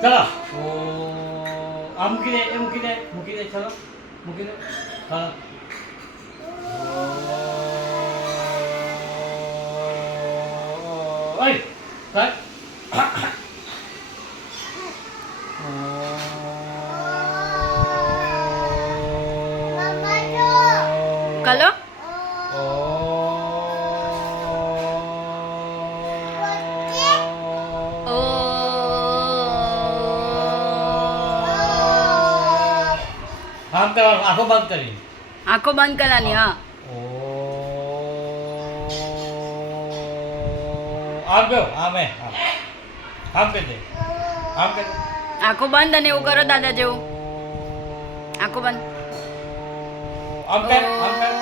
ચલો આ મૂકી દે એ મૂકી દે ચલો મૂકી દે હા ઓય કર કલો ઓ આમ કરવાનું આંખો બંધ કરી આંખો બંધ કરવાની હા આમ જો આમ આમ કરી દે આમ કરી દે આંખો બંધ અને એવું કરો દાદા જેવું આંખો બંધ આમ કર